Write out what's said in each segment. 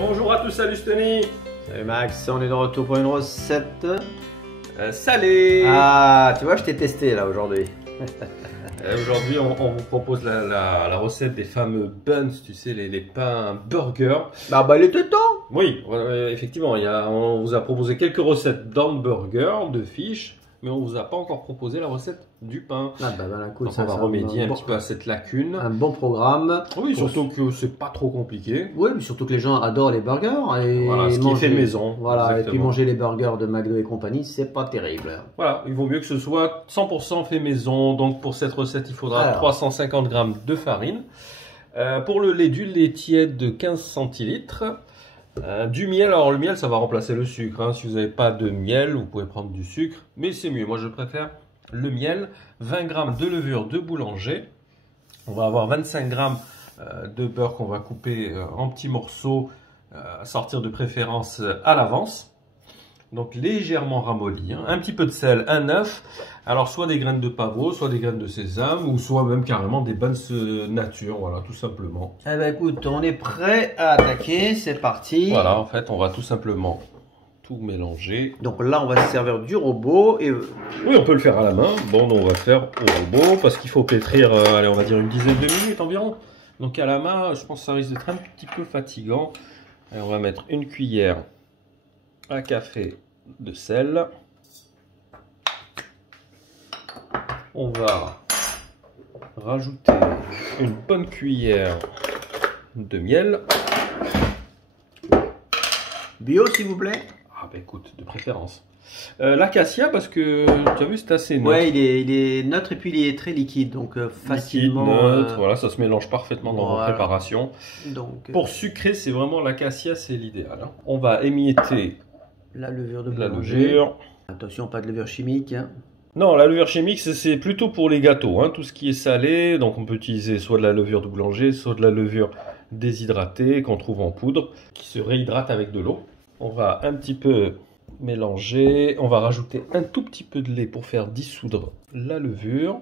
Bonjour à tous, salut Tony. Salut Max, on est de retour pour une recette salée. Ah, tu vois, je t'ai testé là aujourd'hui. Aujourd'hui, on vous propose la recette des fameux buns, tu sais, les pains burger. Bah, il était temps. Oui, effectivement, on vous a proposé quelques recettes d'hamburger, de fish, mais on vous a pas encore proposé la recette du pain. Ah bah, écoute, donc on va remédier un petit peu à cette lacune. Un bon programme. Oui, surtout que c'est pas trop compliqué. Oui, mais surtout que les gens adorent les burgers. Et voilà, ce qui est fait maison. Voilà, exactement. et puis manger les burgers de McDo et compagnie, c'est pas terrible. Voilà, il vaut mieux que ce soit 100% fait maison. Donc pour cette recette, il faudra 350 g de farine. Pour le lait, du lait tiède de 15 centilitres. Du miel, alors le miel ça va remplacer le sucre, hein. Si vous n'avez pas de miel, vous pouvez prendre du sucre, mais c'est mieux, moi je préfère le miel. 20 g de levure de boulanger. On va avoir 25 g de beurre qu'on va couper en petits morceaux, à sortir de préférence à l'avance. Donc légèrement ramolli, hein. Un petit peu de sel, un œuf, alors soit des graines de pavot, soit des graines de sésame, ou soit même carrément des buns nature, voilà, tout simplement. Eh ben écoute, on est prêt à attaquer, c'est parti. Voilà, en fait, on va tout simplement tout mélanger. Donc là, on va se servir du robot. Et... oui, on peut le faire à la main. Bon, on va le faire au robot, parce qu'il faut pétrir, allez, on va dire une dizaine de minutes environ. Donc à la main, je pense que ça risque d'être un petit peu fatigant. Et on va mettre une cuillère à café de sel. On va rajouter une bonne cuillère de miel. Bio, s'il vous plaît. Ah bah écoute, de préférence. L'acacia, parce que tu as vu, c'est assez neutre. Ouais, il est neutre et puis il est très liquide, donc facilement. Liquide, neutre, voilà, ça se mélange parfaitement dans la préparation. Donc, pour sucrer, c'est vraiment l'acacia, c'est l'idéal, hein. On va émietter la levure de boulanger. Attention, pas de levure chimique, hein. Non, la levure chimique, c'est plutôt pour les gâteaux, hein. Tout ce qui est salé, donc on peut utiliser soit de la levure de boulanger, soit de la levure déshydratée qu'on trouve en poudre, qui se réhydrate avec de l'eau. On va un petit peu mélanger, on va rajouter un tout petit peu de lait pour faire dissoudre la levure.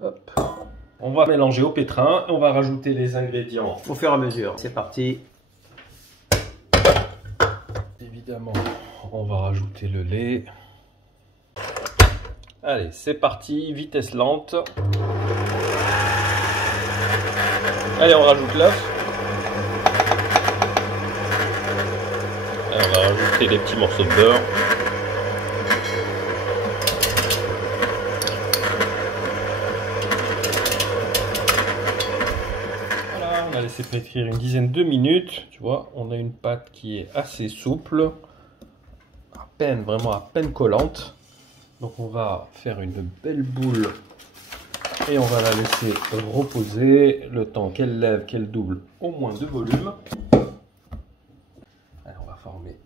Hop. On va mélanger au pétrin, on va rajouter les ingrédients au fur et à mesure. C'est parti. Évidemment, on va rajouter le lait. Allez, c'est parti, vitesse lente. Allez, on rajoute l'œuf. On va rajouter les petits morceaux de beurre. Voilà, on a laissé pétrir une dizaine de minutes. Tu vois, on a une pâte qui est assez souple. Vraiment à peine collante. Donc on va faire une belle boule. Et on va la laisser reposer le temps qu'elle lève, qu'elle double au moins de volume. Allez, on va former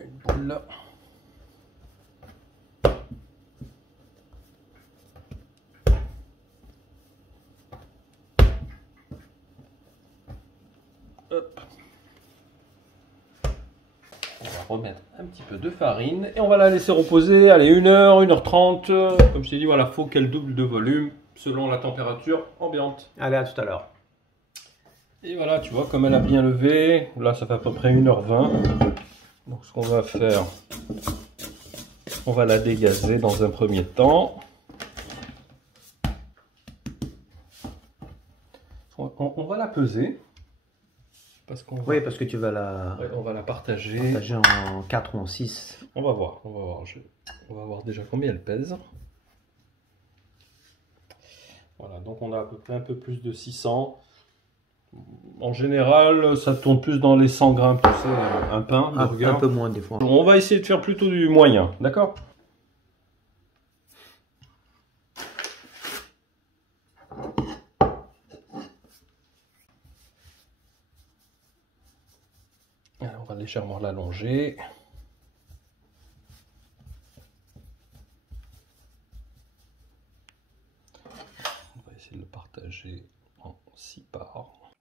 une boule. Hop. On va remettre un petit peu de farine et on va la laisser reposer, allez, 1 heure, 1h30. Comme je t'ai dit, voilà, faut qu'elle double de volume selon la température ambiante. Allez, à tout à l'heure. Et voilà, tu vois, comme elle a bien levé, là ça fait à peu près 1h20. Donc ce qu'on va faire, on va la dégazer dans un premier temps. On va la peser. Parce oui, parce que tu vas la... ouais, on va la partager en 4 ou en 6. On va voir, on va voir déjà combien elle pèse. Voilà, donc on a à peu près un peu plus de 600. En général, ça tourne plus dans les 100 grammes, tu sais, un pain, burger. Un peu moins des fois. On va essayer de faire plutôt du moyen, d'accord ? Alors, on va légèrement l'allonger. On va essayer de le partager en 6 parts.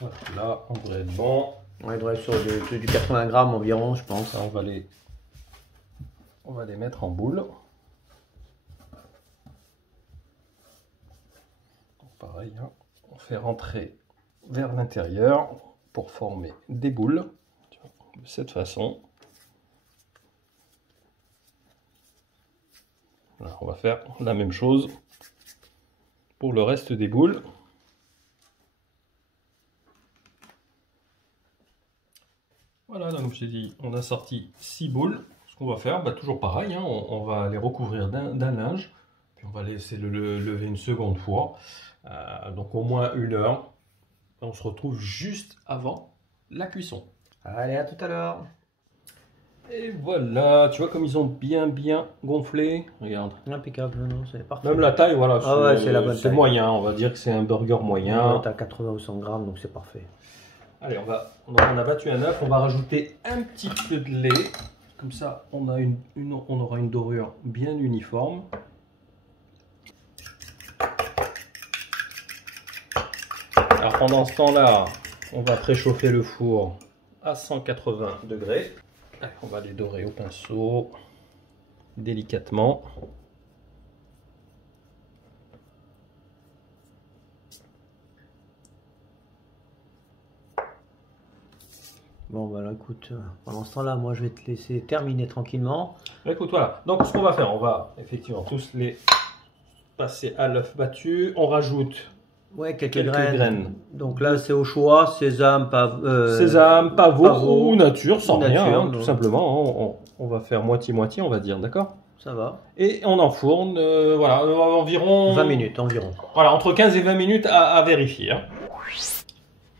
Voilà, là, on devrait être bon. On devrait être sur du 80 grammes environ, je pense. Ça, on va les on va les mettre en boule. Donc, pareil, hein, on fait rentrer vers l'intérieur pour former des boules de cette façon. Voilà, on va faire la même chose pour le reste des boules. Voilà, donc j'ai dit, on a sorti 6 boules. Ce qu'on va faire, bah, toujours pareil, hein, on va les recouvrir d'un linge, puis on va laisser le lever une seconde fois, donc au moins 1 heure. On se retrouve juste avant la cuisson. Allez, à tout à l'heure. Et voilà, tu vois comme ils ont bien gonflé, regarde. Impeccable, non, c'est parfait. Même la taille, voilà, ah ouais, c'est la bonne taille. Moyen, on va dire que c'est un burger moyen. Tu as 80 ou 100 grammes, donc c'est parfait. Allez, donc on a battu un œuf, on va rajouter un petit peu de lait. Comme ça, on aura une dorure bien uniforme. Alors pendant ce temps-là, on va préchauffer le four à 180 degrés. Allez, on va les dorer au pinceau, délicatement. Bon, bah là, écoute, pendant ce temps-là, moi, je vais te laisser terminer tranquillement. Écoute, voilà. Donc, ce qu'on va faire, on va effectivement tous les passer à l'œuf battu. On rajoute quelques graines. Donc là, c'est au choix, sésame, pavot ou nature, sans nature, rien, hein, tout simplement. On va faire moitié-moitié, on va dire, d'accord? Ça va. Et on enfourne, voilà, environ 20 minutes environ. Voilà, entre 15 et 20 minutes à vérifier. Hein.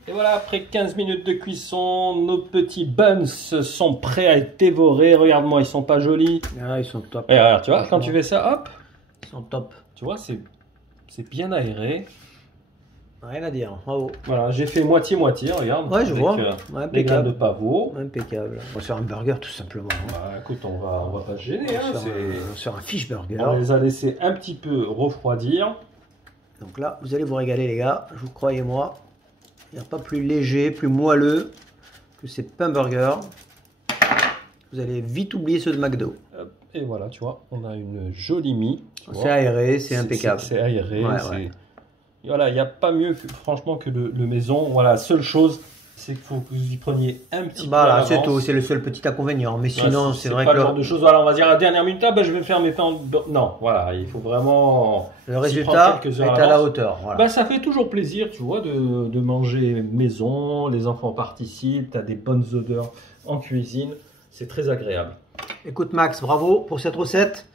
Et voilà, après 15 minutes de cuisson, nos petits buns sont prêts à être dévorés. Regarde-moi, ils sont pas jolis. Ah, ils sont top. Et regarde, tu vois, quand tu fais ça, hop. Ils sont top. Tu vois, c'est bien aéré. Rien à dire, bravo. Voilà, j'ai fait moitié-moitié, regarde. Ouais, je vois. Les graines de pavot. Impeccable. On va se faire un burger tout simplement. Bah, écoute, on va pas se gêner. On va se faire un fish burger. On les a laissés un petit peu refroidir. Donc là, vous allez vous régaler les gars, je vous croyez-moi. Il n'y a pas plus léger, plus moelleux que ces pains burgers. Vous allez vite oublier ceux de McDo. Et voilà, tu vois, on a une jolie mie. C'est aéré, c'est impeccable. C'est aéré. Ouais. Voilà, il n'y a pas mieux que, franchement, que le maison. Voilà, la seule chose, c'est qu'il faut que vous y preniez un petit peu. Voilà, c'est tout, c'est le seul petit inconvénient. Mais sinon, c'est vrai que. C'est pas le genre de choses. Voilà, on va dire à la dernière minute, je vais faire mes pains. Non, voilà, il faut vraiment. Le résultat est à la hauteur. Voilà. Bah, ça fait toujours plaisir, tu vois, de manger maison. Les enfants participent, tu as des bonnes odeurs en cuisine. C'est très agréable. Écoute, Max, bravo pour cette recette.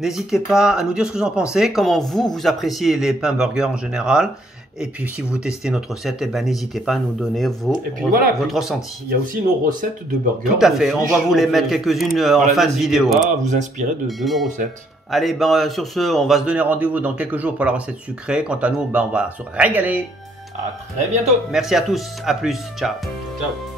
N'hésitez pas à nous dire ce que vous en pensez, comment vous appréciez les pains burgers en général. Et puis, si vous testez notre recette, n'hésitez pas à nous donner votre ressenti. Il y a aussi nos recettes de burgers. Tout à fait. On va vous les mettre quelques-unes en fin de vidéo. N'hésitez pas à vous inspirer de nos recettes. Allez, sur ce, on va se donner rendez-vous dans quelques jours pour la recette sucrée. Quant à nous, on va se régaler. À très bientôt. Merci à tous. À plus. Ciao. Ciao.